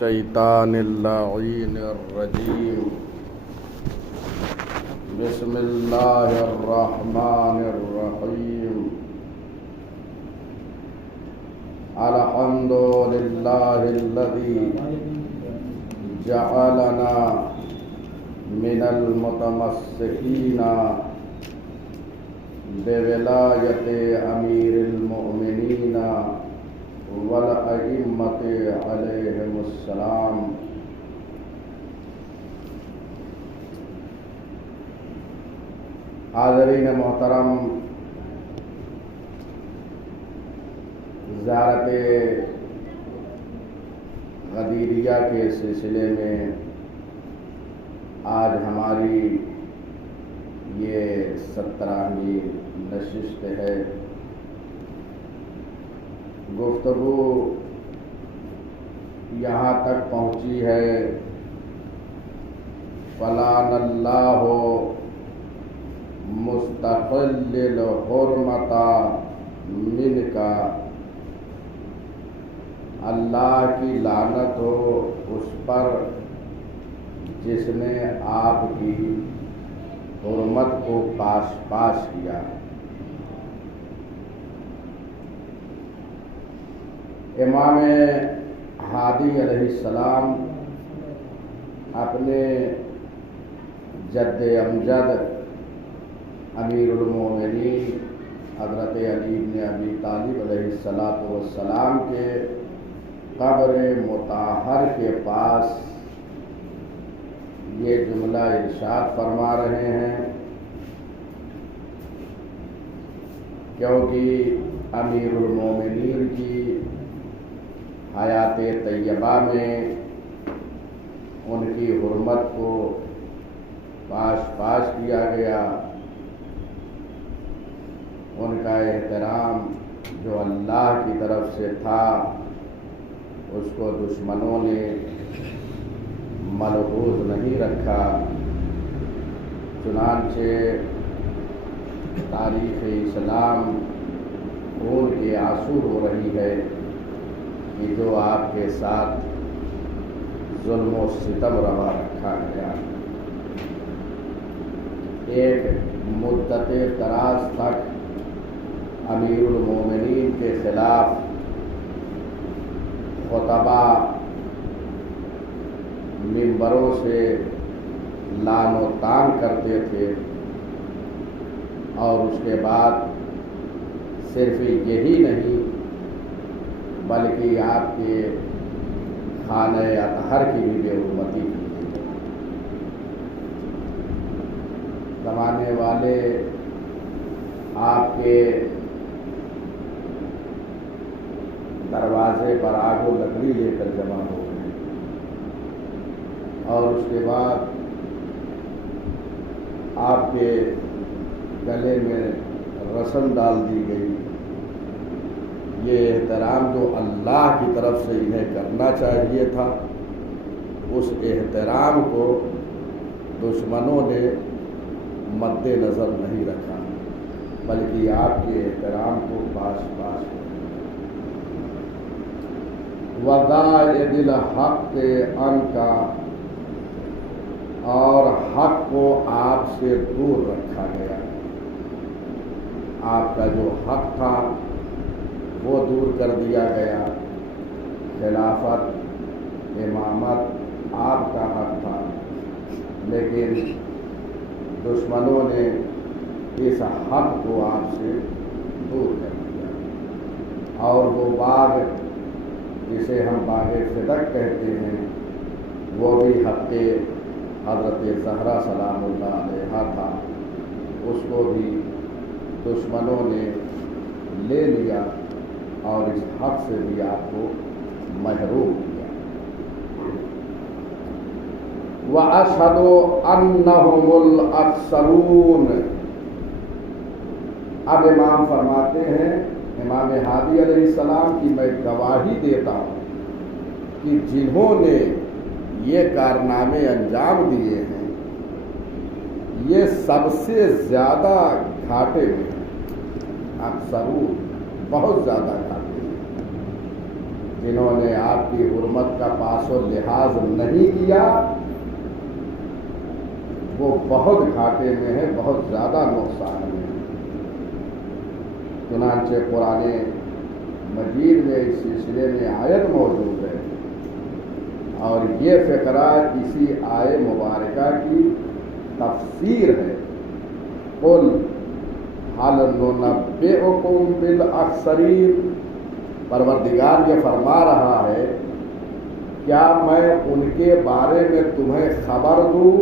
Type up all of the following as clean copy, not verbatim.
الشیطان اللعین الرجیم بسم اللہ الرحمن الرحیم الحمد للہ الذی جعلنا من المتمسکین بولایت امیر المؤمنین والائمۃ علیہم السلام۔ حاضرین محترم، زیارت غدیریہ کے سلسلے میں آج ہماری یہ 17ویں نشست ہے۔ گفتگو یہاں تک پہنچی ہے فلان اللہ مستقل الحرمۃ من کا، اللہ کی لعنت ہو اس پر جس نے آپ کی حرمت کو پاش کیا۔ امام ہادی علیہ السلام اپنے جد امجد امیر المومنین حضرت علی بن ابی طالب علیہ السلام کے قبر مطہر کے پاس یہ جملہ ارشاد فرما رہے ہیں، کیونکہ امیر المومنین کی حیات طیبہ میں ان کی حرمت کو پاش کیا گیا۔ ان کا احترام جو اللہ کی طرف سے تھا اس کو دشمنوں نے ملحوظ نہیں رکھا، چنانچہ تاریخ اسلام خون کے آنسو ہو رہی ہے کہ جو آپ کے ساتھ ظلم و ستم روا رکھا گیا۔ ایک مدت دراز تک امیر المومنین کے خلاف خطبہ ممبروں سے لعن و طعن کرتے تھے، اور اس کے بعد صرف یہی نہیں بلکہ آپ کے خانہ اطہر کی بھی بے حرمتی کی۔ زمانے والے آپ کے دروازے پر آگ و لکڑی لے کر جمع ہو گئے، اور اس کے بعد آپ کے گلے میں رسن ڈال دی گئی۔ یہ احترام جو اللہ کی طرف سے انہیں کرنا چاہیے تھا، اس احترام کو دشمنوں نے مد نظر نہیں رکھا، بلکہ آپ کے احترام کو پاش وَذَائِدِ الْحَقِّ عَنْکَ، اور حق کو آپ سے دور رکھا گیا۔ آپ کا جو حق تھا وہ دور کر دیا گیا۔ خلافت، امامت آپ کا حق تھا، لیکن دشمنوں نے اس حق کو آپ سے دور کر دیا، اور وہ باغ جسے ہم باغ صدق کہتے ہیں وہ بھی حق حضرت زہرا سلام اللہ علیہا تھا، اس کو بھی دشمنوں نے لے لیا اور اس حق سے بھی آپ کو محروم کیا۔ وَأَشْهَدُ أَنَّهُمُ الْأَكْثَرُونَ، اب امام فرماتے ہیں، امام ہادی علیہ السلام کی میں گواہی دیتا ہوں کہ جنہوں نے یہ کارنامے انجام دیے ہیں یہ سب سے زیادہ گھاٹے میں ہیں، اکثرون بہت زیادہ گھاٹے میں، جنہوں نے آپ کی حرمت کا پاس و لحاظ نہیں کیا وہ بہت گھاٹے میں ہے، بہت زیادہ نقصان میں ہے۔ چنانچہ قرآن مجید میں اس سلسلے میں آیت موجود ہے اور یہ فقرہ اسی آیے مبارکہ کی تفسیر ہے۔ قل هل ننبئکم بالاخسرین، پروردگار یہ فرما رہا ہے کیا میں ان کے بارے میں تمہیں خبر دوں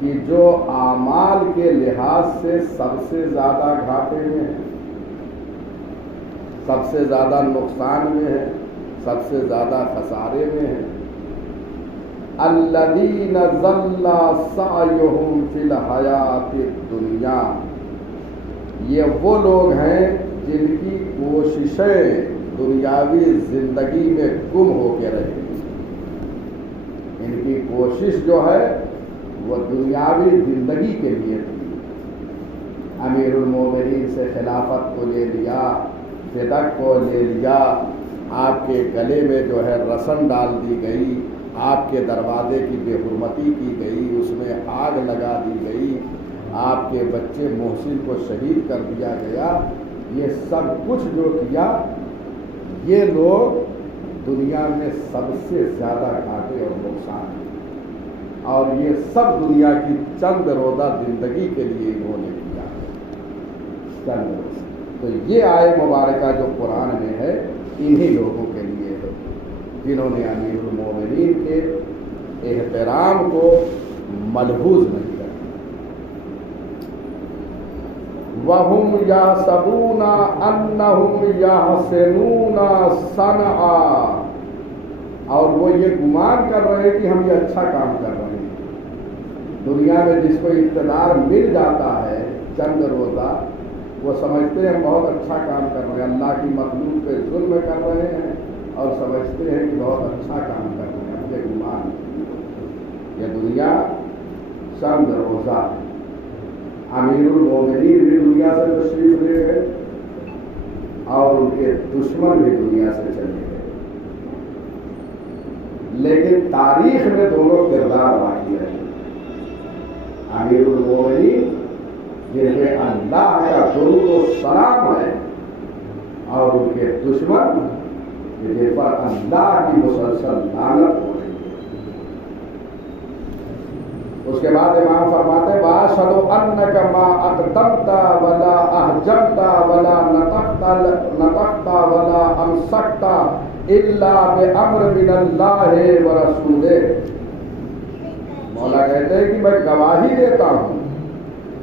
کہ جو اعمال کے لحاظ سے سب سے زیادہ گھاٹے میں ہیں، سب سے زیادہ نقصان میں ہے، سب سے زیادہ خسارے میں ہیں۔ الذین ضل سعیہم فی الحیاۃ الدنیا، یہ وہ لوگ ہیں جن کی کوششیں دنیاوی زندگی میں گم ہو کے رہی، ان کی کوشش جو ہے وہ دنیاوی زندگی کے لیے تھی۔ امیر المومنین سے خلافت کو لے لیا، صدق کو لے لیا، آپ کے گلے میں جو ہے رسن ڈال دی گئی، آپ کے دروازے کی بے حرمتی کی گئی، اس میں آگ لگا دی گئی، آپ کے بچے محسن کو شہید کر دیا گیا۔ یہ سب کچھ جو کیا، یہ لوگ دنیا میں سب سے زیادہ گھاٹے اور نقصان ہیں، اور یہ سب دنیا کی چند روزہ زندگی کے لیے انہوں نے کیا چند روزہ۔ تو یہ آیے مبارکہ جو قرآن میں ہے انہی لوگوں کے لیے ہے جنہوں نے امیر المومنین کے احترام کو ملحوظ نہیں کیا۔ وَهُمْ يَحْسَبُونَ أَنَّهُمْ يَحْسِنُونَ صَنْعًا، اور وہ یہ گمان کر رہے ہیں کہ ہم یہ اچھا کام کر رہے ہیں۔ دنیا میں جس کو اقتدار مل جاتا ہے چند روزہ، وہ سمجھتے ہیں بہت اچھا کام کر رہے ہیں، اللہ کی مخلوق پہ ظلم کر رہے ہیں اور سمجھتے ہیں کہ بہت اچھا کام کر رہے ہیں، اپنے گمان۔ یہ دنیا چند روزہ ہے۔ امیر المومنین بھی دنیا سے تشریف لے گئے اور ان کے دشمن بھی دنیا سے چلے گئے، لیکن تاریخ میں دونوں کردار باقی رہے۔ امیر المومنین جن پہ اللہ کا درود و سلام ہے، اور ان کے دشمن جن پر اللہ کی مسلسل لعنت ہو رہی ہے۔ اس کے بعد امام فرماتے ہیں وَأَشْهَدُ أَنَّكَ مَا أَقْدَمْتَ وَلَا أَحْجَمْتَ وَلَا نَطَقْتَ وَلَا أَمْسَكْتَ إِلَّا بِأَمْرٍ مِّنَ اللَّهِ وَرَسُولِهِ۔ مولا کہتے ہیں کہ میں گواہی دیتا ہوں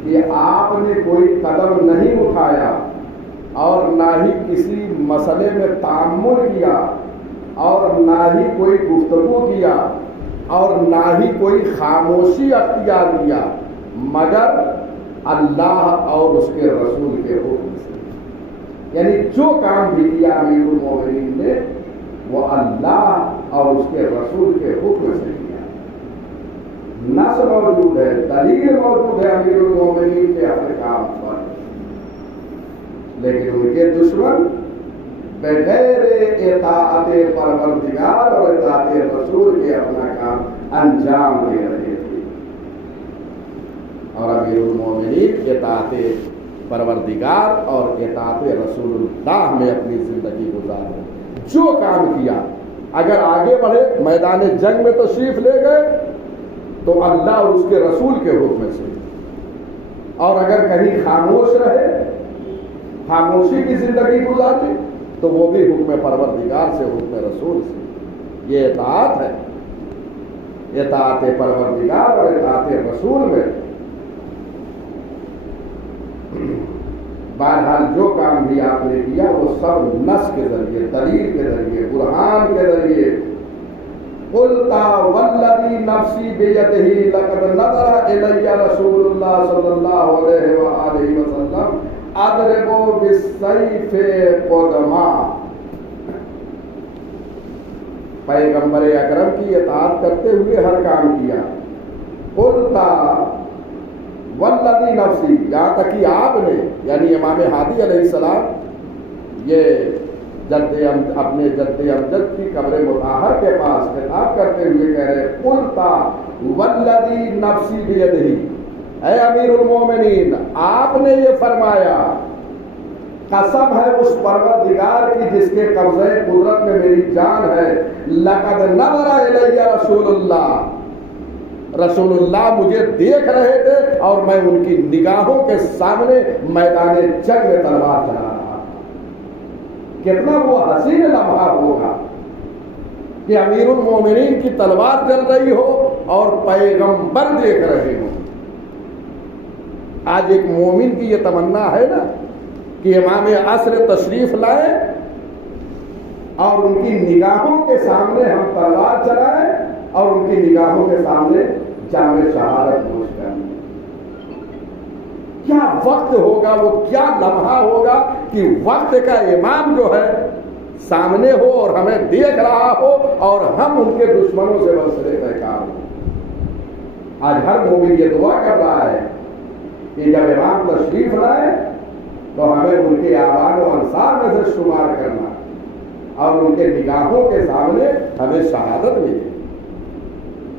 کہ آپ نے کوئی قدم نہیں اٹھایا اور نہ ہی کسی مسئلے میں تعامل کیا اور نہ ہی کوئی گفتگو کیا اور نہ ہی کوئی خاموشی اختیار کیا مگر اللہ اور اس کے رسول کے حکم سے۔ یعنی جو کام بھی کیا امیر المومنین نے وہ اللہ اور اس کے رسول کے حکم سے کیا۔ نص موجود ہے، دلیل موجود ہے امیر المومنین کے اپنے کام پر، لیکن ان کے دشمن بغیر اطاعت پروردگار اور اطاعت رسول کے اپنا کام انجام دے رہے تھے، اور امیر المومنین اطاعت پروردگار اور اطاعت رسول اللہ میں اپنی زندگی گزارے۔ جو کام کیا، اگر آگے بڑھے میدان جنگ میں تشریف لے گئے تو اللہ اور اس کے رسول کے حکم سے، اور اگر کہیں خاموش رہے، خاموشی کی زندگی گزاری، تو وہ بھی حکم پروردگار سے، حکم رسول سے۔ یہ اطاعت ہے، اطاعت پروردگار اور اطاعت رسول میں۔ بہرحال جو کام بھی آپ نے کیا وہ سب نص کے ذریعے، دلیل کے ذریعے، برہان کے ذریعے۔ قلتا والذی نفسی بیدہ لقد نظر الی رسول اللہ صلی اللہ علیہ وآلہ وسلم اضرب بالسیف قدما۔ پیغمبر اکرم کی اطاعت کرتے ہوئے ہر کام کیا۔ قلتا والذی نفسی، یہاں تک کہ آپ نے یعنی امام ہادی علیہ السلام یہ اپنے جد امجد کی قبر مطہر کے پاس خطاب کرتے ہوئے کہہ رہے قلتا والذی نفسی بیدہ، اے امیر المومنین آپ نے یہ فرمایا، قسم ہے اس پروردگار کی جس کے قبضہ قدرت میں میری جان ہے، لقد نظر الی رسول اللہ، رسول اللہ مجھے دیکھ رہے تھے اور میں ان کی نگاہوں کے سامنے میدان جنگ میں تلوار چلا رہا تھا۔ کتنا وہ حسین لمحہ ہوگا کہ امیر المومنین کی تلوار چل رہی ہو اور پیغمبر دیکھ رہے ہوں۔ آج ایک مومن کی یہ تمنا ہے نا کہ امام عصر تشریف لائیں اور ان کی نگاہوں کے سامنے ہم تلوار چلائیں اور ان کی نگاہوں کے سامنے جام شہادت نوش کریں۔ کیا وقت ہوگا، وہ کیا لمحہ ہوگا کہ وقت کا امام جو ہے سامنے ہو اور ہمیں دیکھ رہا ہو اور ہم ان کے دشمنوں سے بسرے بیکار ہوں۔ آج ہر مومن یہ دعا کر رہا ہے کہ جب امام تشریف لائے تو ہمیں ان کے آبان و انصار میں سے شمار کرنا اور ان کے نگاہوں کے سامنے ہمیں شہادت ملے۔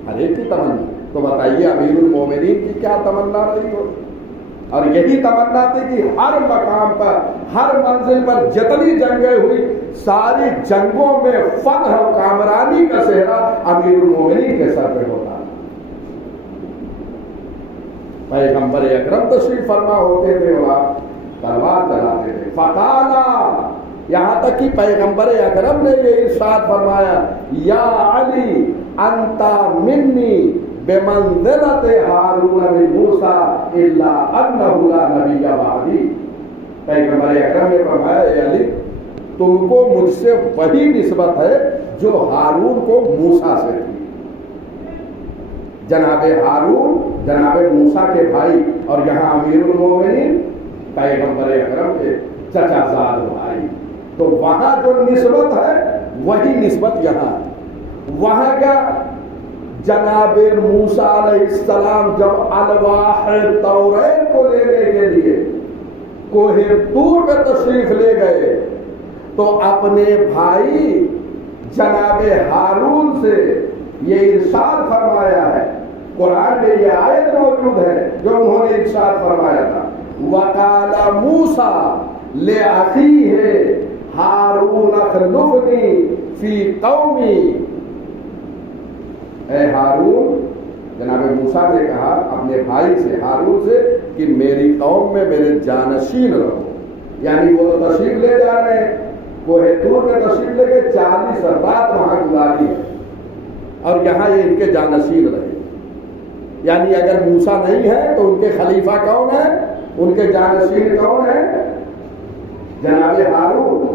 ہر ایک کی تمنا، تو بتائیے امیر المومنین کی کیا تمنا رہی ہو؟ اور یہی تمنا تھی کہ ہر مقام پر، ہر منزل پر جتنی جنگیں ہوئی ساری جنگوں میں فتح و کامرانی کا صحرا امیر المومنین کے سر پہ ہوتا۔ پیغمبر اکرم تشریف فرما ہوتے تھے اور تلوار چلاتے تھے۔ فقالا، یہاں تک کہ پیغمبر اکرم نے یہ ارشاد فرمایا، یا علی انت منی بمنزلۃ ہارون من موسیٰ الا انہ لا نبی بعدی۔ پیغمبر اکرم نے فرمایا، اے علی تم کو مجھ سے وہی نسبت ہے جو ہارون کو موسیٰ سے تھی۔ جناب ہارون جناب موسیٰ کے بھائی، اور یہاں امیر المومنین پیغمبر اکرم کے چچا زاد بھائی، تو وہاں جو نسبت ہے وہی نسبت یہاں۔ وہاں کا جناب موسیٰ علیہ السلام جب الواح تورات کو لینے کے لیے کوہ طور پہ تشریف لے گئے تو اپنے بھائی جناب ہارون سے یہ ارشاد فرمایا ہے، قرآن میں یہ آیت موجود ہے جو انہوں نے ارشاد فرمایا تھا، وَقَالَ مُوسَىٰ لِأَخِيهِ هَارُونَ اخْلُفْنِي فِي قَوْمِي۔ اے ہارون، جناب موسیٰ نے کہا اپنے بھائی سے، ہارون سے، کہ میری قوم میں میرے جانشین رہو۔ یعنی وہ تشریف لے جا رہے ہیں، کوہ طور میں تشریف لے کے 40 رات وہاں گزاری ہے اور یہاں یہ ان کے جانشین رہے۔ یعنی اگر موسیٰ نہیں ہے تو ان کے خلیفہ کون ہے، ان کے جانشین کون ہے؟ جناب ہارون۔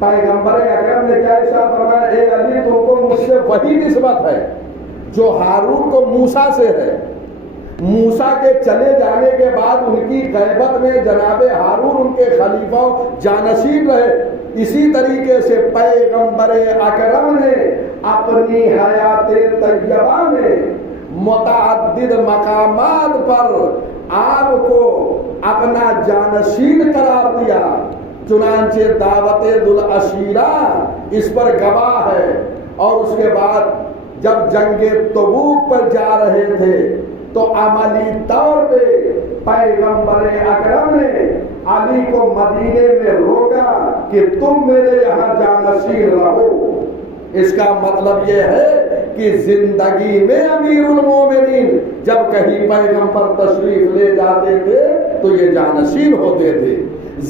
پیغمبر اکرم نے کیا ارشاد فرمایا، اے علی تم کو مجھ سے وہی نسبت ہے جو ہارون کو موسیٰ سے ہے۔ موسیٰ کے چلے جانے کے بعد ان کی غیبت میں جناب ہارون ان کے خلیفہ جانشین رہے۔ اسی طریقے سے پیغمبر اکرم نے اپنی حیات طیبہ میں متعدد مقامات پر آپ کو اپنا جانشین قرار دیا، چنانچہ دعوت ذوالعشیرہ اس پر گواہ ہے۔ اور اس کے بعد جب جنگ تبوک پر جا رہے تھے تو عملی طور پہ پیغمبر اکرم نے علی کو مدینے میں روکا کہ تم میرے یہاں جانشین رہو۔ اس کا مطلب یہ ہے کہ زندگی میں امیر المومنین جب کہیں پیغمبر تشریف لے جاتے تھے تو یہ جانشین ہوتے تھے۔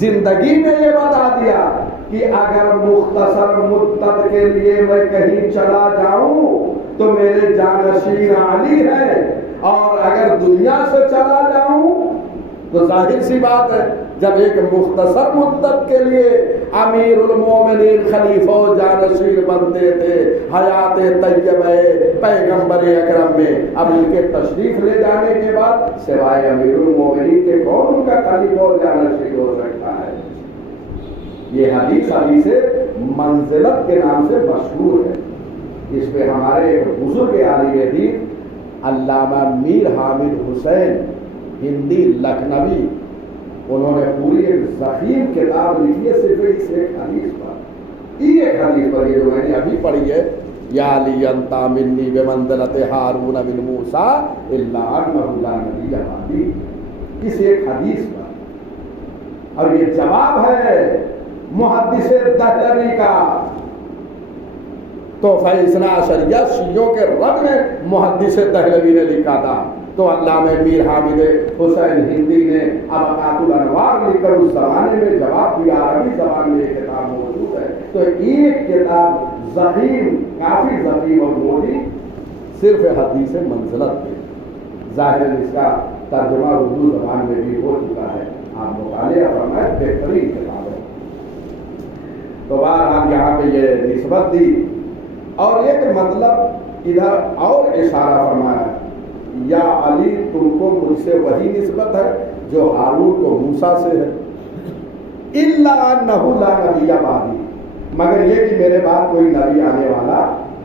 زندگی میں یہ بتا دیا کہ اگر مختصر مدت کے لیے میں کہیں چلا جاؤں تو میرے جانشین علی ہیں، اور اگر دنیا سے چلا جاؤں تو ظاہر سی بات ہے جب ایک مختصر مدت کے لیے امیر المومنین خلیفہ و جانشین بنتے تھے حیات طیبہ پیغمبر اکرم میں، اب ان کے تشریف لے جانے کے بعد سوائے امیر المومنین کے کون ان کا خلیفہ و جانشین ہو سکتا ہے؟ یہ حدیث منزلت کے نام سے مشہور ہے۔ اس پہ ہمارے ایک بزرگ عالم دین علامہ میر حامد حسین ہندی لکھنوی، انہوں نے پوری ایک ضخیم کتاب لکھی ہے صرف اس ایک حدیث پر، ایک حدیث پر یہ جو میں نے ابھی پڑھی ہے، یا علی انت منی بمنزلۃ ہارون من موسیٰ الا انہ لا نبی بعدی، اس ایک حدیث پر، اور یہ جواب ہے محدث دہلوی کا۔ تو فیصلہ شریعہ شیعوں کے رد میں محدث دہلوی نے لکھا تھا، تو علامہ میر حامد حسین ہندی نے ابقات الانوار لکھ کر اس زمانے میں جواب دیا۔ عربی زبان میں یہ کتاب موجود ہے۔ تو ایک کتاب ضخیم، کافی ضخیم اور موٹی، صرف حدیث منزلت پہ، ظاہر اس کا ترجمہ اردو زبان میں بھی ہو چکا ہے، آپ مطالعہ فرمائیں، بہترین کتاب ہے۔ تو بہرحال یہاں پہ یہ نسبت دی، اور ایک مطلب ادھر اور اشارہ فرمایا، یا علی تم کو مجھ سے وہی نسبت ہے جو ہارون کو موسیٰ سے ہے، الا انہ لا نبی بعدی، مگر یہ کہ میرے بعد کوئی نبی آنے والا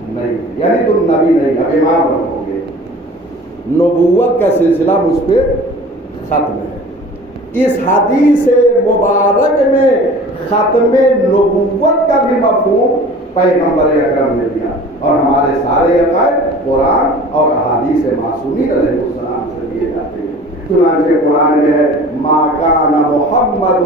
نہیں، یعنی تم نبی نہیں، اب امام رہو گے، نبوت کا سلسلہ مجھ پہ ختم ہے۔ اس حدیث مبارک میں ختم نبوت کا بھی مفہوم پیغمبر اکرم نے دیا، اور ہمارے سارے عقائد قرآن اور احادیث معصومین علیہ السلام سے دیے جاتے ہیں۔ چنانچہ قرآن میں ہے ما کان محمد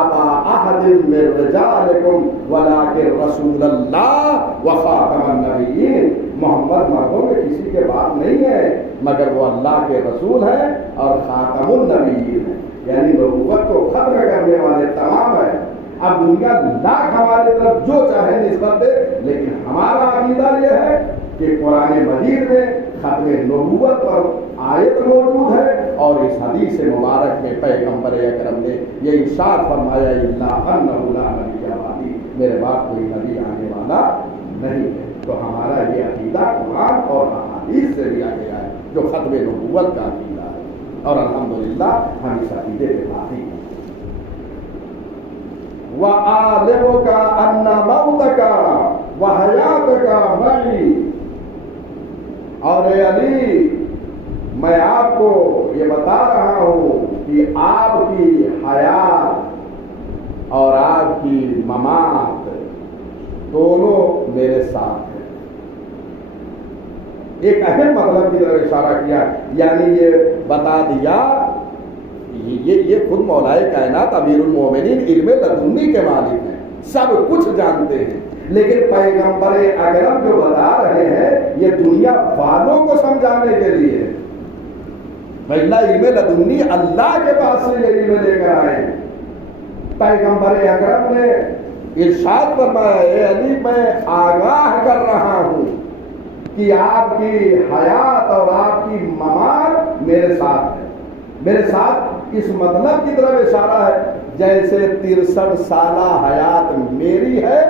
ابا احد من رجالکم ولکن رسول اللہ وخاتم النبیین، محمد مردوں میں کسی کے بعد نہیں ہے مگر وہ اللہ کے رسول ہیں اور خاتم النبیین ہیں، یعنی نبوت کو ختم کرنے والے تمام ہیں۔ اب دنیا لاکھ ہمارے طرف جو چاہے نسبت دے، لیکن ہمارا عقیدہ یہ ہے کہ قرآن مجید میں ختم نبوت پر آیت موجود ہے، اور اس حدیث مبارک میں پیغمبر اکرم نے یہ ارشاد فرمایا الا انہ لا نبی بعدی، میرے بعد کوئی نبی آنے والا نہیں ہے۔ تو ہمارا یہ عقیدہ قرآن اور احادیث سے لیا گیا ہے جو ختم نبوت کا عقیدہ ہے، اور الحمدللہ ہم اس عقیدے پہ باقی ہیں۔ وَأَعْلَمُكَ أَنَّ مَوْتَكَ وَحَيَاتَكَ مَعِي، اور اے علی میں آپ کو یہ بتا رہا ہوں کہ آپ کی حیات اور آپ کی ممات دونوں میرے ساتھ ہیں۔ ایک اہم مطلب کی طرف اشارہ کیا، یعنی یہ بتا دیا، یہ خود مولائے کائنات امیر المومنین علم لدنی کے مالک ہیں، سب کچھ جانتے ہیں، لیکن پیغمبر اکرم جو بتا رہے ہیں یہ دنیا والوں کو سمجھانے کے لیے، پہلا علم لدنی اللہ کے پاس سے یہ علم لے کر آئے۔ پیغمبر اکرم نے ارشاد فرمایا اے علی میں آگاہ کر رہا ہوں کہ آپ کی حیات اور آپ کی ممات میرے ساتھ ہے۔ میرے ساتھ اس مطلب کی طرف اشارہ ہے جیسے 63 سالہ حیات میری ہے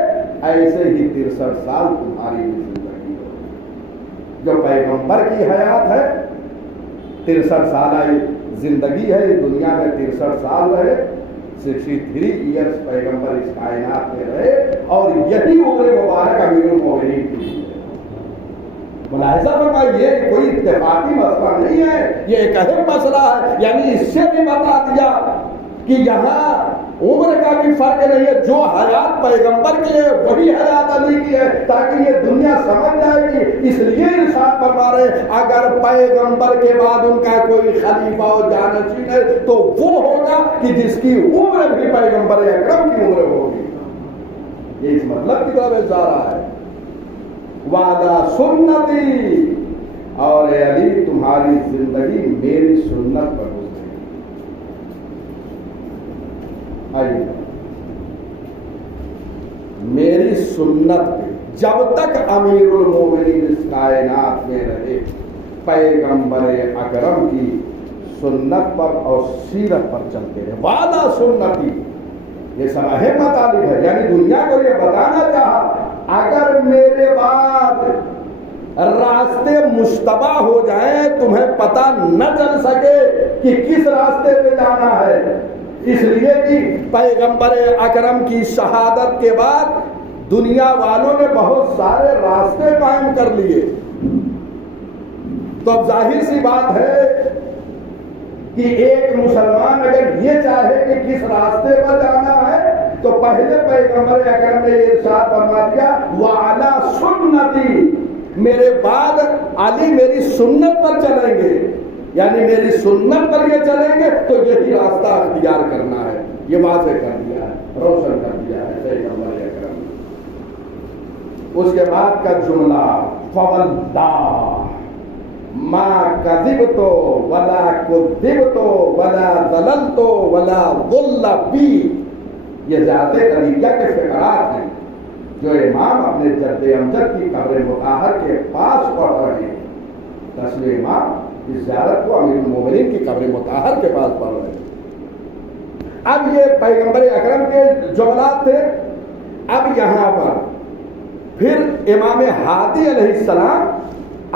ایسے ہی 63 سال تمہاری بھی زندگی ہو۔ جو پیغمبر کی حیات ہے 63 سالہ زندگی ہے، دنیا میں 63 سال رہے، 63 ایئرس پیغمبر اس کائنات میں رہے، اور یہی عمر مبارک امیر المومنین کی۔ ملاحظہ فرمائیے یہ کوئی اتفاقی مسئلہ نہیں ہے، یہ ایک اہم مسئلہ ہے، یعنی اس سے بھی بتا دیا کہ یہاں عمر کا بھی فرق نہیں ہے، جو حیات پیغمبر کی ہے وہی حیات علی کی ہے، تاکہ یہ دنیا سمجھ جائے گی۔ اس لیے ارشاد فرما رہے اگر پیغمبر کے بعد ان کا کوئی خلیفہ و جانشین ہے تو وہ ہوگا کہ جس کی عمر بھی پیغمبر اکرم کی عمر ہوگی۔ یہ اس مطلب کی طرف اشارہ ہے۔ وعدہ سنتی، اور اے علی تمہاری زندگی میری سنت پر گزرے گی۔ آئیے میری سنت پہ جب تک امیر المومنین اس کائنات میں رہے پیغمبر اکرم کی سنت پر اور سیرت پر چلتے رہے۔ وعدہ سنتی یہ سب اہم مطالب ہے، یعنی دنیا کو یہ بتانا چاہا اگر میرے بعد راستے مشتبہ ہو جائیں تمہیں پتہ نہ چل سکے کہ کس راستے پہ جانا ہے، اس لیے کہ پیغمبر اکرم کی شہادت کے بعد دنیا والوں نے بہت سارے راستے قائم کر لیے، تو اب ظاہر سی بات ہے کہ ایک مسلمان اگر یہ چاہے کہ کس راستے پر جانا ہے تو پہلے پیغمبر اکرم نے یہ ارشاد فرما دیا وَعَلَى سُنَّتِي، میرے بعد علی میری سنت پر چلیں گے، یعنی میری سنت پر یہ چلیں گے تو یہی راستہ اختیار کرنا ہے. یہ واضح کر دیا ہے، روشن کر دیا ہے پیغمبر اکرم. اس کے بعد کا جملہ فَوَاللَّهِ مَا كَذِبْتُ وَلَا كُذِّبْتُ وَلَا ضَلَلْتُ وَلَا ضُلَّ بِي. یہ ذات قدیریہ کے فقرات ہیں جو امام اپنے جد امجد کی قبر مطہر کے پاس پڑھ رہے ہیں. تسلیم امام اس زیارت کو امیر المومنین کی قبر مطہر کے پاس پڑھ رہے ہیں. اب یہ پیغمبر اکرم کے جملات تھے. اب یہاں پر پھر امام ہادی علیہ السلام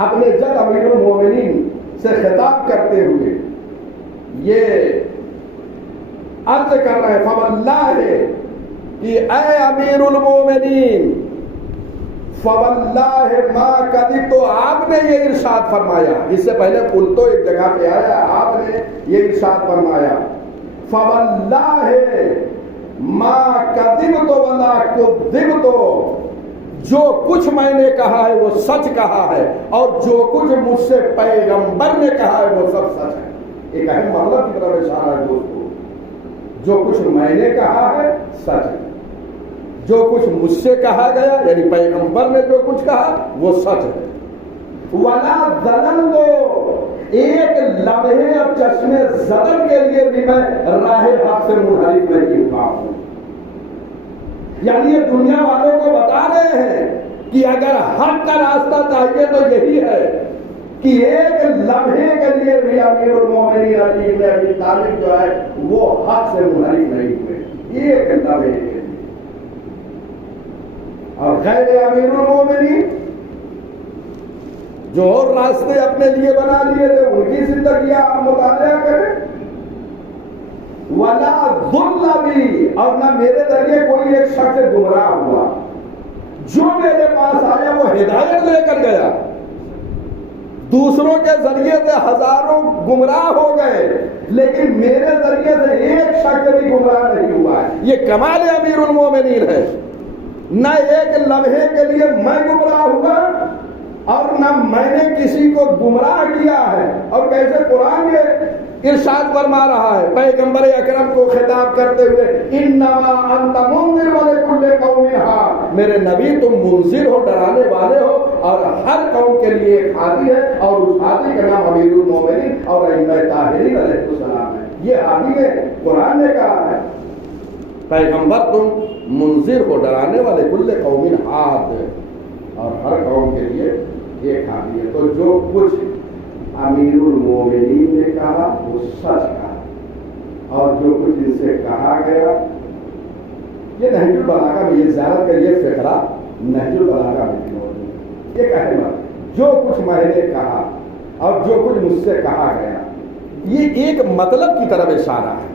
اپنے جد امیر المومنین سے خطاب کرتے ہوئے یہ عرض کر رہے ہیں فواللہ کہ اے امیر المومنین فواللہ ما کذبت. تو آپ نے یہ ارشاد فرمایا، اس سے پہلے قل تو ایک جگہ پہ آیا، آپ نے یہ ارشاد فرمایا فواللہ ما کذبت ولا کذبت، جو کچھ میں نے کہا ہے وہ سچ کہا ہے اور جو کچھ مجھ سے پیغمبر نے کہا ہے وہ سب سچ ہے. ایک اہم مطلب کی طرف اشارہ ہے دوستو. جو کچھ میں نے کہا ہے سچ ہے، جو کچھ مجھ سے کہا گیا یعنی پیغمبر نے جو کچھ کہا وہ سچ ہے. وَلَا ضَلَلْتُ، ایک لمحے اور چشمے زدن کے لیے بھی میں راہ حق سے منحرف نہیں ہوا ہوں. یعنی یہ دنیا والوں کو بتا رہے ہیں کہ اگر حق کا راستہ چاہیے تو یہی ہے کہ ایک لمحے کے لیے بھی امیر المومنین علی بن ابی طالب جو ہے وہ حق سے منحرف نہیں ہوئے، ایک لمحے کے لیے. اور غیر امیر المومنین جو اور راستے اپنے لیے بنا لیے تھے ان کی زندگیاں آپ مطالعہ کریں. ولا ضل بی، اور نہ میرے ذریعے کوئی ایک شخص گمراہ ہوا. جو میرے پاس آیا وہ ہدایت لے کر گیا. دوسروں کے ذریعے سے ہزاروں گمراہ ہو گئے لیکن میرے ذریعے سے ایک شخص بھی گمراہ نہیں ہوا ہے. یہ کمال امیر المومنین ہے. نہ ایک لمحے کے لیے میں گمراہ ہوا اور نہ میں نے کسی کو گمراہ کیا ہے. اور کیسے قرآن یہ ارشاد فرما رہا ہے پیغمبر اکرم کو خطاب کرتے ہوئے انما انت منذر ولکل قوم ہاد، میرے نبی تم منذر ہو، ڈرانے والے ہو اور ہر قوم کے لیے ایک ہادی ہے اور اس ہادی کا نام امیر المومنین اور ائمہ طاہرین علیہ السلام ہے. یہ ہادی ہے، قرآن نے کہا ہے پیغمبر تم منذر ہو، ڈرانے والے کل قوم ہاد، اور ہر قوم کے لیے ایک ہادی ہے. تو جو کچھ امیر المومنین نے کہا وہ سچ کہا اور جو کچھ ان سے کہا گیا یہ نہج البلاغہ میں یہ زیارت کا یہ فقرہ نہج البلاغہ میں موجود ہے. یہ کہنے والا جو کچھ میں نے کہا اور جو کچھ مجھ سے کہا گیا یہ ایک مطلب کی طرف اشارہ ہے.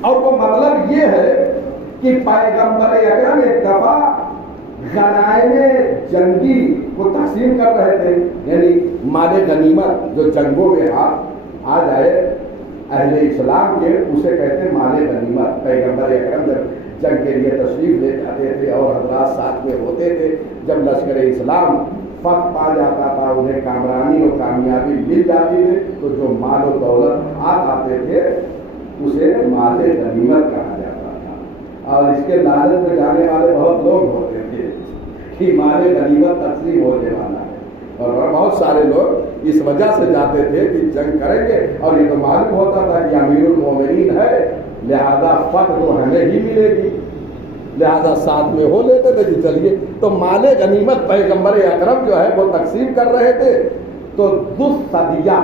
اور وہ مطلب یہ ہے کہ پیغمبر اکرم ایک دفعہ غنائم جنگی کو تقسیم کر رہے تھے، یعنی مال غنیمت جو جنگوں میں آ جائے اہل اسلام کے اسے کہتے ہیں مال غنیمت. پیغمبر اکرم جب جنگ کے لیے تشریف لے جاتے تھے اور حضرات ساتھ میں ہوتے تھے، جب لشکر اسلام فتح پا جاتا تھا، انہیں کامرانی اور کامیابی مل جاتی تھی تو جو مال و دولت ہاتھ آتے تھے اسے مال غنیمت کہا جاتا تھا. اور اس کے لالچ میں جانے والے بہت لوگ ہوتے تھے کہ مال غنیمت تقسیم ہونے والا ہے، اور بہت سارے لوگ اس وجہ سے جاتے تھے کہ جنگ کریں گے اور یہ تو معلوم ہوتا تھا کہ امیر المومنین ہے لہذا فتح تو ہمیں ہی ملے گی، لہذا ساتھ میں ہو لیتے تھے کہ چلیے. تو مال غنیمت پیغمبر اکرم جو ہے وہ تقسیم کر رہے تھے. تو دُسَدیہ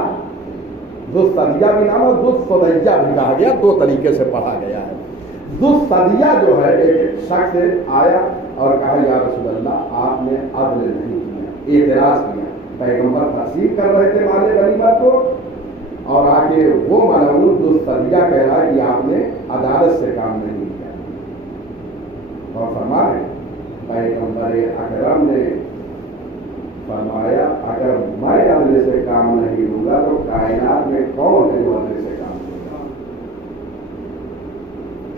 بھی نام ہے، دُسَدیہ بھی کہا گیا، دو طریقے سے پڑھا گیا ہے. دُسَدیہ جو ہے ایک شخص آیا اور کہا یا رسول اللہ آپ نے عدل نہیں کیا، اعتراض کیا. پیغمبر تقسیم کر رہے تھے مال غنیمت کو اور آگے وہ ملعون دُسَدیہ کہہ رہا ہے کہ آپ نے عدالت سے کام نہیں کیا. اور فرمائے پیغمبر اکرم نے فرمایا اگر میں عدل سے کام نہیں لوں گا تو کائنات میں کون ہے جو عدل سے کام لے گا.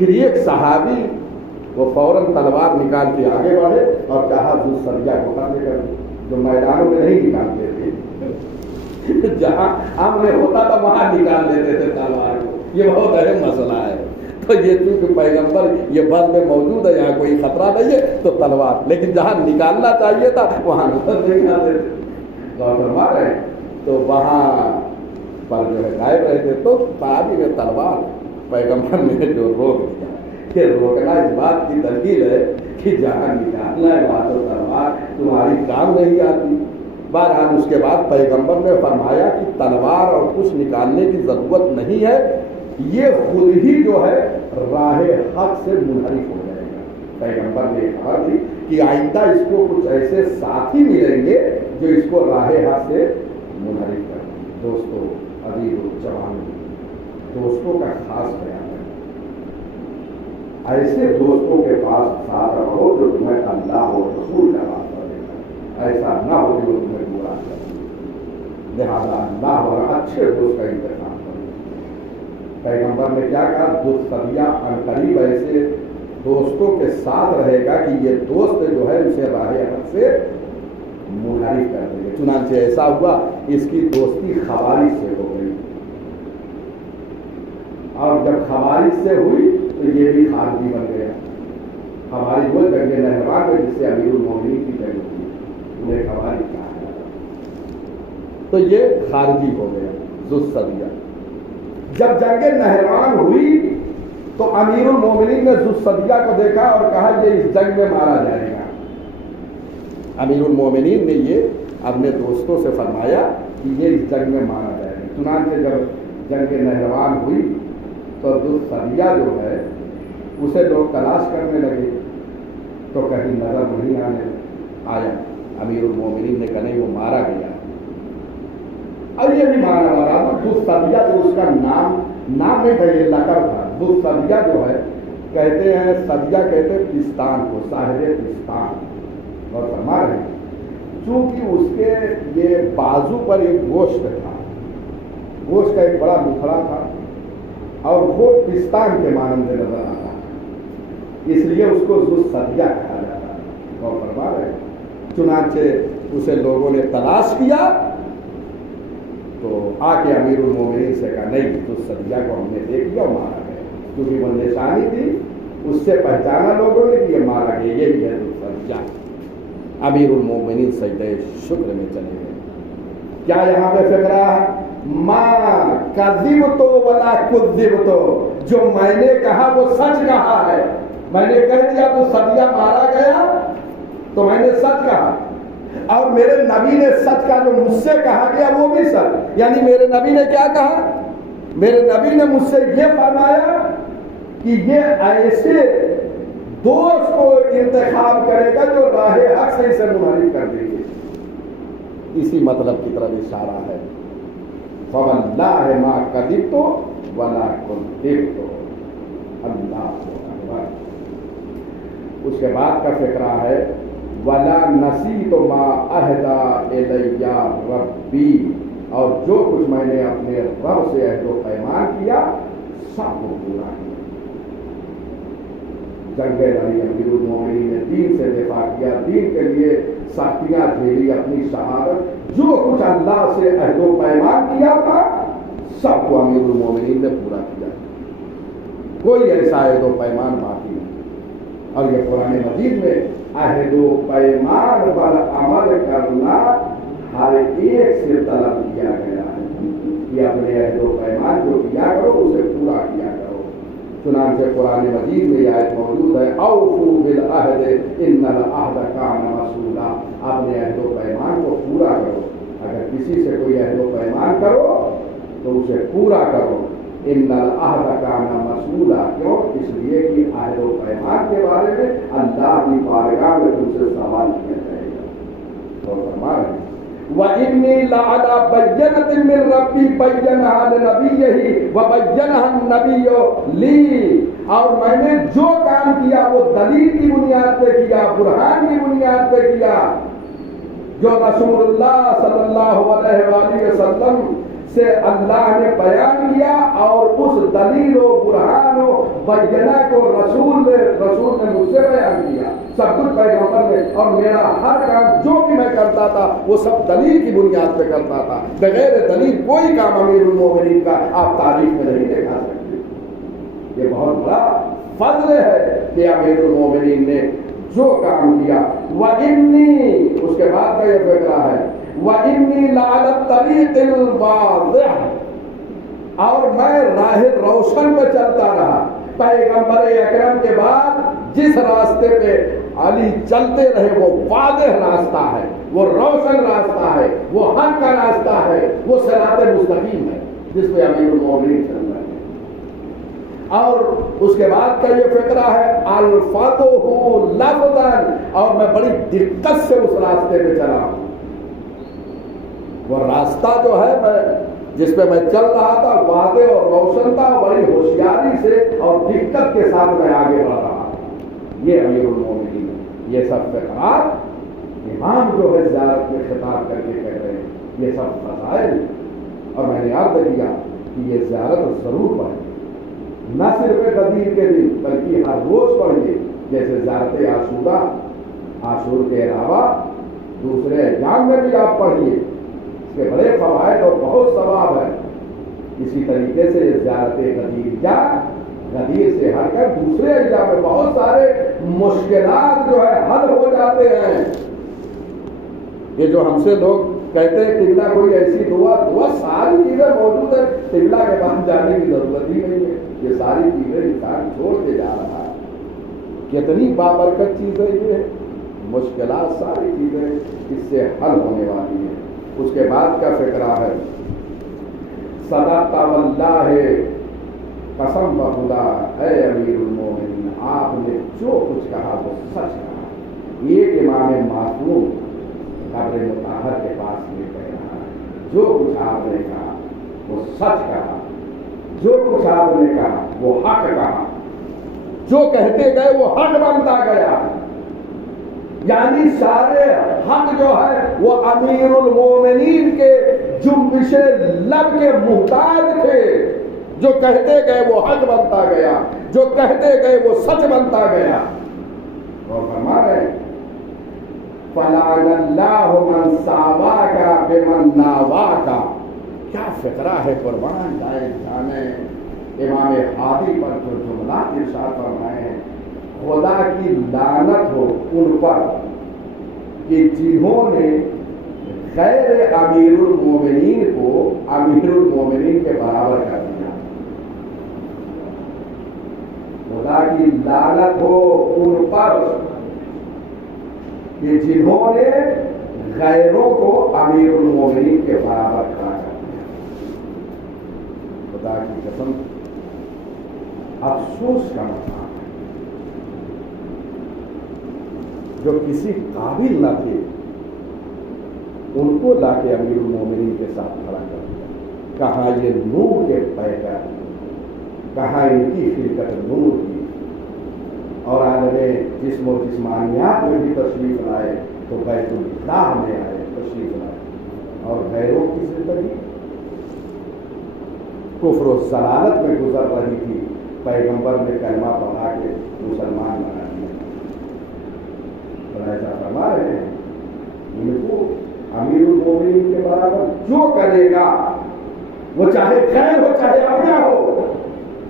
پھر ایک صحابی وہ فوراً تلوار نکال کے آگے بڑھے اور کہا ذو السریہ کو قتل کر دو، جو میدانوں میں نہیں نکالتے تھے، جہاں آمنے ہوتا تھا وہاں نکال دیتے تھے تلوار کو. یہ بہت اہم مسئلہ ہے. تو یہ چونکہ پیغمبر یہ بس میں موجود ہے، یہاں کوئی خطرہ نہیں ہے تو تلوار، لیکن جہاں نکالنا چاہیے تھا وہاں نکال دیتے. غور فرما رہے ہیں. تو وہاں پر جو ہے غائب رہتے تو صحابی نے تلوار پیغمبر نے جو روک دیا. کہ روکنا اس بات کی دلیل ہے کہ جہاں نکالنا ہے وہاں تو تلوار تمہاری کام نہیں آتی. بہرحال اس کے بعد پیغمبر نے فرمایا کہ تلوار اور کچھ نکالنے کی ضرورت نہیں ہے، یہ خود ہی جو ہے راہ حق سے منحرف ہو جائے گا. پیغمبر نے کہا تھی کہ آئندہ اس کو کچھ ایسے ساتھی ملیں گے جو اس کو راہ حق سے منحرف کریں. دوستو عزیز و جوان، دوستوں کا خاص خیال ہے. ایسے دوستوں کے پاس ساتھ رہو جو تمہیں اللہ اور رسول کا راستہ دے گا، ایسا نہ ہو جو تمہیں گمراہ کرے. لہٰذا اللہ اور اچھے دوست کا انتخاب کرو. پیغمبر نے کیا کہا؟ دوستیہ عنقریب ایسے دوستوں کے ساتھ رہے گا کہ یہ دوست جو ہے اسے راہ حق سے منحرف کر دے گا. چنانچہ ایسا ہوا، اس کی دوستی خوارج سے ہو گئی، اور جب خوارج سے ہوئی تو یہ بھی خارجی بن گیا. خوارج وہ جنگ نہروان میں جس سے امیر المومنین کی جنگ ہوئی، انہیں خوارج کہا جاتا. تو یہ خارجی ہو گیا ذو السریہ. جب جنگ نہروان ہوئی تو امیر المومنین نے ذو السریہ کو دیکھا اور کہا یہ اس جنگ میں مارا جائے گا. امیر المومنین نے یہ اپنے دوستوں سے فرمایا کہ یہ اس جنگ میں مارا جائے گا. چنانچہ جب جنگ نہروان ہوئی تو ذو السریہ جو ہے اسے لوگ تلاش کرنے لگے تو کہیں نظر نہیں آیا. امیر المومنین نے کہا نہیں وہ مارا گیا. اور یہ بھی مانا لگا ذو السریہ جو اس کا نام نہیں تھا، یہ لقب تھا. ذو السریہ جو ہے کہتے ہیں، سریہ کہتے ہیں پستان کو، صاحب پستان. اور فرما رہے ہیں چونکہ اس کے یہ بازو پر ایک گوشت تھا، گوشت کا ایک بڑا مکھڑا تھا اور وہ پستان کے مانند نظر آتا ہے، اس لیے اس کو ذو السریہ کہا جاتا ہے. اور فرما رہے ہیں چنانچہ اسے لوگوں نے تلاش کیا تو آ کے امیر المومنین سے کہا نہیں ذو السریہ کو ہم نے دیکھ لیا اور مارا گیا. کیونکہ وہ نشانی تھی، اس سے پہچانا لوگوں نے کہ یہ مارا گیا، یہی ہے ذو السریہ. امیر المومنین سجدہ شکر میں چلے گئے. کیا یہاں پہ فکرہ ہے؟ ما کذبت ولا کذبت، جو میں نے کہا وہ سچ کہا ہے. میں نے کہہ دیا تو سریہ مارا گیا تو میں نے سچ کہا، اور میرے نبی نے سچ کا جو مجھ سے کہا گیا وہ بھی سچ. یعنی میرے نبی نے کیا کہا؟ میرے نبی نے مجھ سے یہ فرمایا کہ یہ ایسے دوست کو انتخاب کرے گا جو راہ حق سے اسے منحرف کر دے گی. اسی مطلب کی طرف اشارہ ہے. فواللہ ما کذبت ولا کذبت. اللہ اکبر. اس کے بعد کا فقرہ ہے ولا نسیت ما عہد الی ربی، اور جو کچھ میں نے اپنے رب سے عہد و پیمان کیا سب کو پورا کیا. جنگ لڑی، امیر المومنین نے دین سے دفاع کیا، دین کے لیے سختیاں جھیلی، اپنی شہادت، جو کچھ اللہ سے عہد و پیمان کیا تھا سب کو امیر المومنین نے پورا کیا. کوئی ایسا عہد و پیمان باقی نہیں. اور یہ قرآن مجید میں عہد و پیمان پر عمل کرنا ہر ایک سے طلب کیا گیا ہے کہ اپنے عہد و پیمان جو کیا کرو اسے پورا کیا کرو. چنانچہ قرآن مجید میں یہ آیت موجود ہے اوفوا بالعہد ان العہد کان مسئولا. اپنے عہد و پیمان کو پورا کرو. اگر کسی سے کوئی عہد و پیمان کرو تو اسے پورا کرو. ان العہد کان مسئولا. کیوں؟ اس لیے کہ عہد و پیمان کے بارے میں اللہ کی بارگاہ میں تم سے سوال کیا جائے گا. اور فرما رہے ہیں وَإِنِّي لَعَلَىٰ بَيِّنَةٍ مِّن رَّبِّي بَيَّنَهَا لِنَبِيِّهِ وَبَيَّنَهَا النَّبِيُّ لِي. اور میں نے جو کام کیا وہ دلیل کی بنیاد پہ کیا، برہان کی بنیاد پہ کیا، جو رسول اللہ صلی اللہ علیہ وآلہ وسلم سے اللہ نے بیان کیا اور اس دلیل و برہان و بینہ کو رسول نے مجھ سے بیان کیا، سب کچھ پیغمبر نے، اور میرا ہر کام جو بھی میں کرتا تھا وہ سب دلیل کی بنیاد پہ کرتا تھا، بغیر دلیل کوئی کام امیر المومنین کا آپ تاریخ میں نہیں دکھا سکتے۔ یہ بہت بڑا فضل ہے کہ امیر المومنین نے جو کام کیا۔ وَإِنِّي، اس کے بعد کا یہ فقرہ ہے، وَإِنِّي لَعَلَى الطَّرِيقِ الْوَاضِحِ، اور میں راہ روشن پہ چلتا رہا۔ پیغمبر اکرم کے بعد جس راستے پہ علی چلتے رہے وہ واضح راستہ ہے، وہ روشن راستہ ہے، وہ حق کا راستہ ہے، وہ صراط مستقیم ہے جس پہ امیر المومنین چل رہے ہیں۔ اور اس کے بعد کا یہ فقرہ ہے الفاتح لفظاً، اور میں بڑی دقت سے اس راستے پہ چلا ہوں۔ وہ راستہ جو ہے جس پہ میں چل رہا تھا واضح اور روشن تھا، بڑی ہوشیاری سے اور دقت کے ساتھ میں آگے بڑھ رہا تھا۔ یہ امیر المومنین، یہ سب فقرات امام جو ہے زیارت میں خطاب کر کے کہہ رہے ہیں، یہ سب فضائل۔ اور میں نے عرض کیا کہ یہ زیارت ضرور پڑھیں، نہ صرف غدیر کے دن بلکہ ہر روز پڑھیے، جیسے زیارت عاشورہ، عاشور کے علاوہ دوسرے ایام میں بھی آپ پڑھیے، اس کے بڑے فوائد اور بہت ثواب ہے۔ اسی طریقے سے زیارت غدیر جا، غدیر سے ہٹ کر دوسرے ایام میں بہت سارے مشکلات جو ہے حل ہو جاتے ہیں۔ یہ جو ہم سے لوگ کہتے ہیں قبلہ کوئی ایسی دعا ساری چیزیں موجود ہے، قبلہ کے بعد جانے کی ضرورت ہی نہیں ہے، یہ ساری چیزیں انسان چھوڑ کے جا رہا ہے۔ کتنی بابرکت چیزیں یہ ہے، مشکلات ساری چیزیں اس سے حل ہونے والی ہیں۔ اس کے بعد کا فقرہ ہے صدقت واللہ، قسم بخدا اے امیر المومنین آپ نے جو کچھ کہا وہ سچ کہا۔ ایک امام معصوم قبر مطہر کے پاس میں کہہ رہا ہے، جو کچھ آپ نے کہا وہ سچ کہا، جو کچھ آپ نے کہا وہ حق کہا، جو کہتے گئے وہ حق بنتا گیا۔ یعنی سارے حق جو ہے وہ امیر المومنین کے جنبش لب کے محتاج تھے، جو کہتے گئے وہ حق بنتا گیا، جو کہتے گئے وہ سچ بنتا گیا۔ اور فرما رہے ہیں فَلَعَنَ اللَّهُ مَنْ سَاوَاكَ بِمَنْ نَاوَاكَ۔ کیا فقرہ ہے قربان جائے جانے امام ہادی پر جو جملات ارشاد فرمائے ہیں، خدا کی لعنت ہو ان پر کہ جنہوں نے غیر امیر المومنین کو امیر المومنین کے برابر کر دیا۔ خدا کی لعنت ہو ان پر کہ جنہوں نے غیروں کو امیر المومنین کے برابر کھڑا کر دیا۔ خدا کی قسم افسوس کا مقام ہے، جو کسی قابل نہ تھے ان کو لا کے امیر المومنین کے ساتھ کھڑا کر دیا۔ کہاں یہ نور کے پیکر، کہاں ان کی خلقت نور کی، اور عالم جسم و جسمانیات میں بھی تشریف لائے تو بیت اللہ میں آئے تشریف لائے، اور غیروں کی زندگی کفر و ضلالت میں گزر رہی تھی، پیغمبر نے کلمہ پڑھا کے مسلمان بنا دیا۔ ایسا فرما رہے ہیں ان کو امیر المومنین کے برابر جو کرے گا، وہ چاہے خیر ہو چاہے اپنا ہو،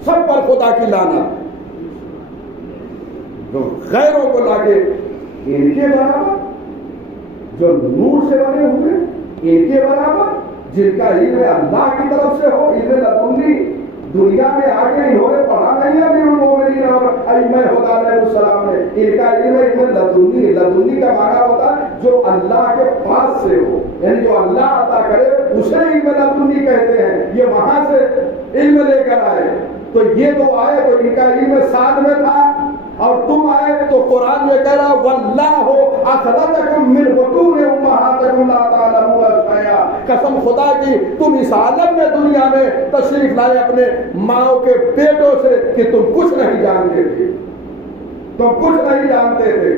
سب پر خدا کی لعنت۔ جو غیروں کو لا کے ان کے برابر، جو نور سے بنے ہوئے ان کے برابر، جن کا علم اللہ کی طرف سے ہو، علم لدنی، دنیا میں آگے انہوں نے پڑھا نہیں امیر المومنین اور ائمہ ہدی علیہ السلام نے، ان کا علم لدنی، لدنی کا معنی ہوتا ہے جو اللہ کے پاس سے ہو، یعنی جو اللہ عطا کرے اسے علم لدنی کہتے ہیں۔ یہ وہاں سے علم لے کر آئے، تو یہ تو آئے تو ان کا علم ساتھ میں تھا، اور تم آئے تو قرآن یہ کہہ رہا واللہ اخرجکم من بطون امہاتکم لا تعلمون شیئا۔ قسم خدا کی تم اس عالم میں دنیا میں تشریف لائے اپنے ماؤں کے پیٹوں سے کہ تم کچھ نہیں جانتے تھے، تم کچھ نہیں جانتے تھے۔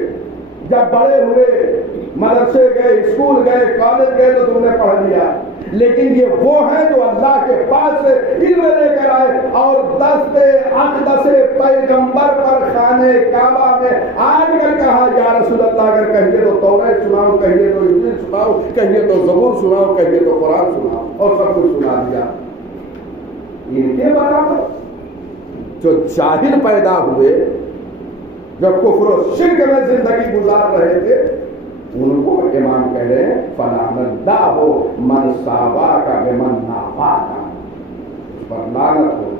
جب بڑے ہوئے مدرسے گئے، اسکول گئے، کالج گئے تو تم نے پڑھ لیا، لیکن یہ وہ ہیں جو اللہ کے پاس سے علم لے کر آئے اور دست اقدس پیغمبر پر خانے کعبہ میں آ کر کہا یا رسول اللہ، اگر کہیے تو توریت سناؤ، کہیے تو انجیل سناؤ، کہیے تو زبور سناؤ، کہیے تو قرآن سناؤ، اور سب کچھ سنا دیا۔ ان کے برابر جو جاہل پیدا ہوئے، جو کفر و شرک میں زندگی گزار رہے تھے، ان کو امام کہہ رہے ہیں فلعن اللہ من ساواک بمن ناواک، اس پر لعنت ہو۔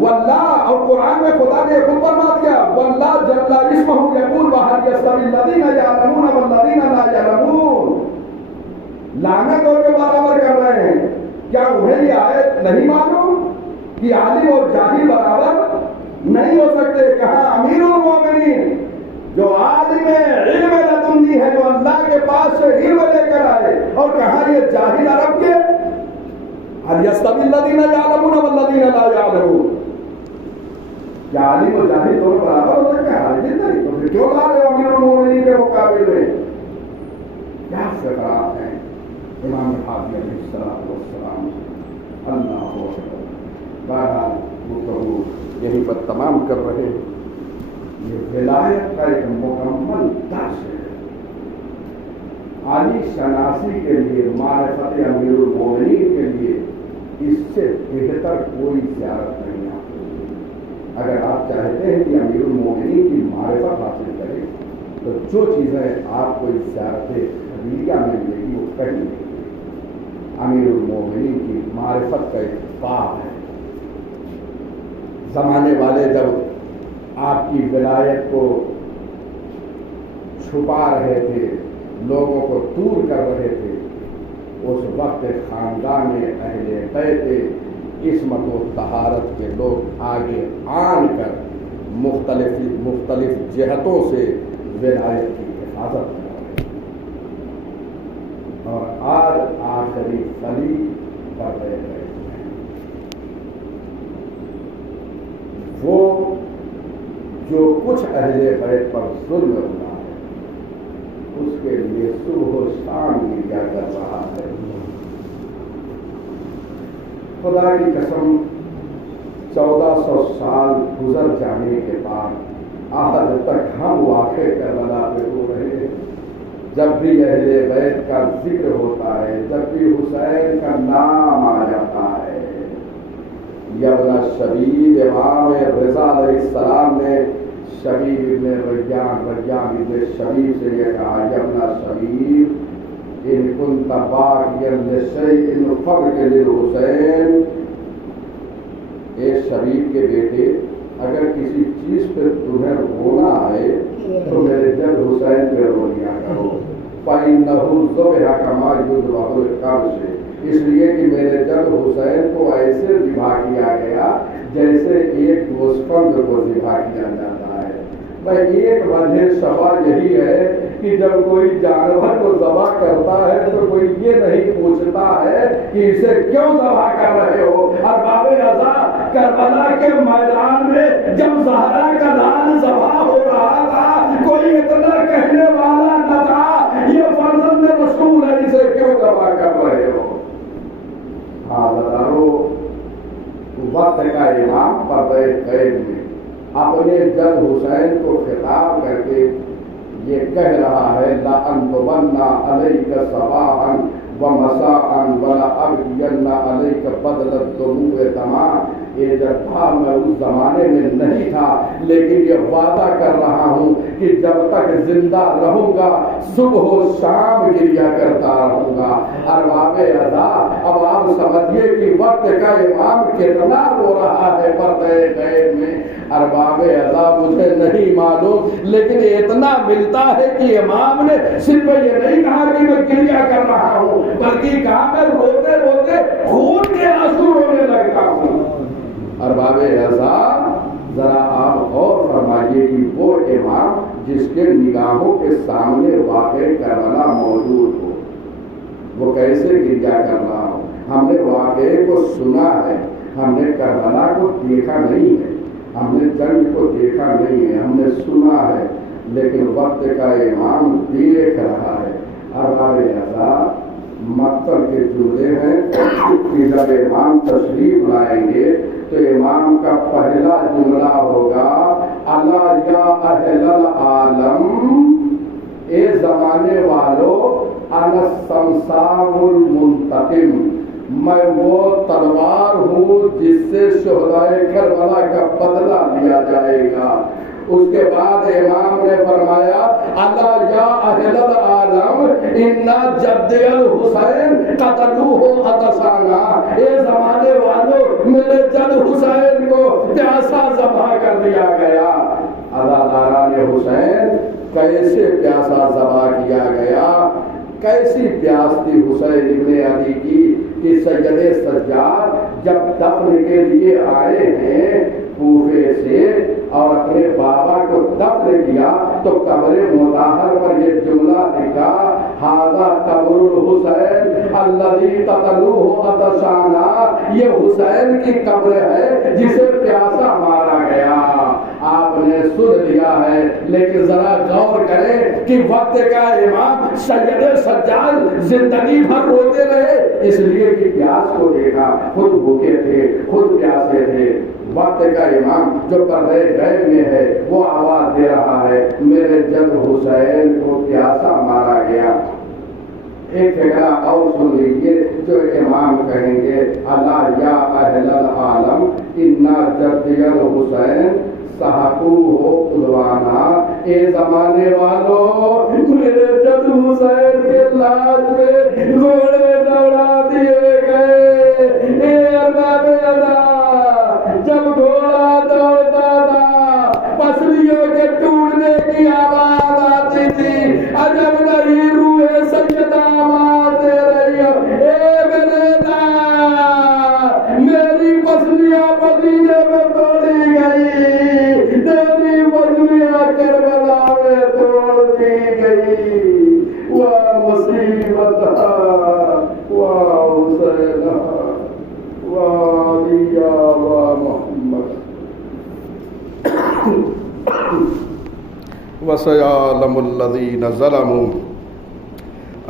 واللہ، اور قرآن میں خدا نے خود فرما دیا واللہ جل اسمہ یقول وہل یستوی الذین یعلمون والذین لا یعلمون، لعنت ہو کے برابر کر رہے ہیں۔ کیا انہیں یہ آیت نہیں معلوم کہ عالم اور جاہل برابر نہیں ہو سکتے؟ کہاں امیر المومنین جو عالم علم لدنی ہے، جو اللہ کے پاس سے علم لے کر آئے، اور کہاں یہ جاہل عرب کے هل يستوي الذين يعلمون والذين لا يعلمون، کیا عالم و جاہل دونوں برابر ہو سکتے ہیں؟ ہرگز نہیں۔ تو پھر کیوں لا رہے ہو امیر المومنین کے مقابلے میں؟ کیا فقرات ہیں امام حافظ علیہ السلام، اللہ اکبر۔ بہرحال گفتگو یہیں پر تمام کر رہے ہیں۔ یہ ولایت کا ایک مکمل درس ہے۔ عالی شناسی کے لیے، معرفت امیر المومنین کے لیے اس سے بہتر کوئی زیارت نہیں ہے۔ اگر آپ چاہتے ہیں کہ امیر المومنین کی معرفت حاصل کریں تو جو چیزیں آپ کو اس زیارت خدیجہ میں ملے گی وہ کہیں نہیں۔ امیر المومنین کی معرفت کا ایک باب ہے۔ زمانے والے جب آپ کی ولایت کو چھپا رہے تھے، لوگوں کو دور کر رہے تھے، اس وقت خاندان اہل بیت عصمت و طہارت کے لوگ آگے آن کر مختلف جہتوں سے ولایت کی حفاظت کر رہے ہیں، اور آج آخری خلی پر رہ گئے ہیں۔ وہ جو کچھ اہل بیت پر ظلم ہوا ہے، اس کے لیے صبح و شام گریا کر رہا ہے۔ خدا کی قسم 1400 سال گزر جانے کے بعد آج تک ہم واقع کربلا پہ ہو رہے ہیں۔ جب بھی اہل بیت کا ذکر ہوتا ہے، جب بھی حسین کا نام آ جاتا ہے، یبن شبیب امام رضا علیہ السلام نے شبیب ابن ریان ابن شبیب سے یہ کہا یبن شبیب ان کنت باغیا لشیء فابق للحسین، اے شبیب کے بیٹے، اگر کسی چیز پہ تمہیں رونا آئے تو میرے جد حسین پہ رو لیا کرو، فإنہ ذبح کما یذبح القبش، اس لیے کہ میرے جد حسین کو ایسے ذبح کیا گیا جیسے ایک گوسفند کو ذبح کیا جاتا ہے۔ بھائی ایک وجہ شبہ یہی ہے کہ جب کوئی جانور کو ذبح کرتا ہے تو کوئی یہ نہیں پوچھتا ہے کہ اسے کیوں ذبح کر رہے ہو۔ ارباب رضا، کربلا کے میدان میں جب زہرا کا لال ذبح ہو رہا تھا، کوئی اتنا کہنے والا نہ تھا یہ فرزند رسول ہے، اسے کیوں ذبح کر رہے ہو۔ حاضرو، وقت کا امام پردہ قید میں اپنے جد حسین کو خطاب کر کے یہ کہہ رہا ہے لأنتبن علیک صباحا ومساء ولأبدین علیک بدل الدموع دما۔ یہ جب تھا میں اس زمانے میں نہیں تھا، لیکن یہ وعدہ کر رہا ہوں کہ جب تک زندہ رہوں گا صبح و شام گریا کرتا رہوں گا۔ ارباب رضا، اب آپ سمجھیے کہ وقت کا امام کتنا رو رہا ہے پردہ قید میں۔ ارباب رضا، مجھے نہیں معلوم، لیکن اتنا ملتا ہے کہ امام نے صرف یہ نہیں کہا کہ میں گریا کر رہا ہوں، بلکہ کہا میں روتے روتے خون کے آنسو رونے لگتا ہوں۔ ارباب رضا، ذرا آپ غور فرمائیے کہ وہ امام جس کے نگاہوں کے سامنے واقع کربلا موجود ہو، وہ کیسے گریا کر رہا ہو۔ ہم نے واقعے کو سنا ہے، ہم نے کربلا کو دیکھا نہیں ہے، ہم نے جنگ کو دیکھا نہیں ہے، ہم نے سنا ہے۔ لیکن وقت کا امام دیکھ رہا ہے. ہمارے یہاں مقتل کے جملے ہیں کہ جب امام تشریف لائیں گے تو امام کا پہلا جملہ ہوگا الا یا اہل العالم، اے زمانے والو، انا السمسار المنتقم، میں وہ تلوار ہوں جس سے شہدائے کربلا کا بدلہ لیا جائے گا. اس کے بعد امام نے فرمایا الا یا اہل العالم ان جدی الحسین قتلوہ عطشانا، اے زمانے والوں میرے جد حسین کو پیاسا ذبح کر دیا گیا. عزاداران حسین کیسے پیاسا ذبح کیا گیا؟ کیسی پیاس تھی حسین ابن علی کی کہ سید سجاد جب دفن کے لیے آئے ہیں کوفے سے اور اپنے بابا کو دفن کیا تو قبر مطہر پر یہ جملہ لکھا ھذا قبر الحسین الذی قتلوہ عطشانا، یہ حسین کی قبر ہے جسے پیاسا مارا گیا. آپ نے سن لیا ہے لیکن ذرا غور کریں کہ وقت کا امام سید سجاد زندگی بھر روتے رہے اس لیے کہ پیاس کو دیکھا، خود بھوکے تھے، خود پیاسے تھے. وقت کا امام جو پردے غیب میں ہے وہ آواز دے رہا ہے میرے جد حسین کو پیاسا مارا گیا. ایک فقرہ اور سن لیجیے جو امام کہیں گے الا یا اہل العالم ان جدی الحسین سحقوہ عدوانا، اے زمانے والو میرے جد حسین کے لاش پہ گھوڑے دوڑا دیے گئے. اے ارباب اللہ، جب گھوڑا دوڑتا تھا پسلیوں کے ٹوٹنے کی آواز آتی تھی، عجب نہیں روح سیدہ آواز دے رہی ہو اے میرے نام، میری پسلیاں مدینے میں توڑی گئی، تیری پسلیاں کربلا میں توڑ دی گئی. واہ مصیبت، واہ حسین، واہ علی، واہ محمد. وَسَيَعْلَمُ الَّذِينَ ظَلَمُوا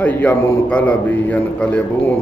أَيَّ مُنْقَلَبٍ يَنْقَلِبُونَ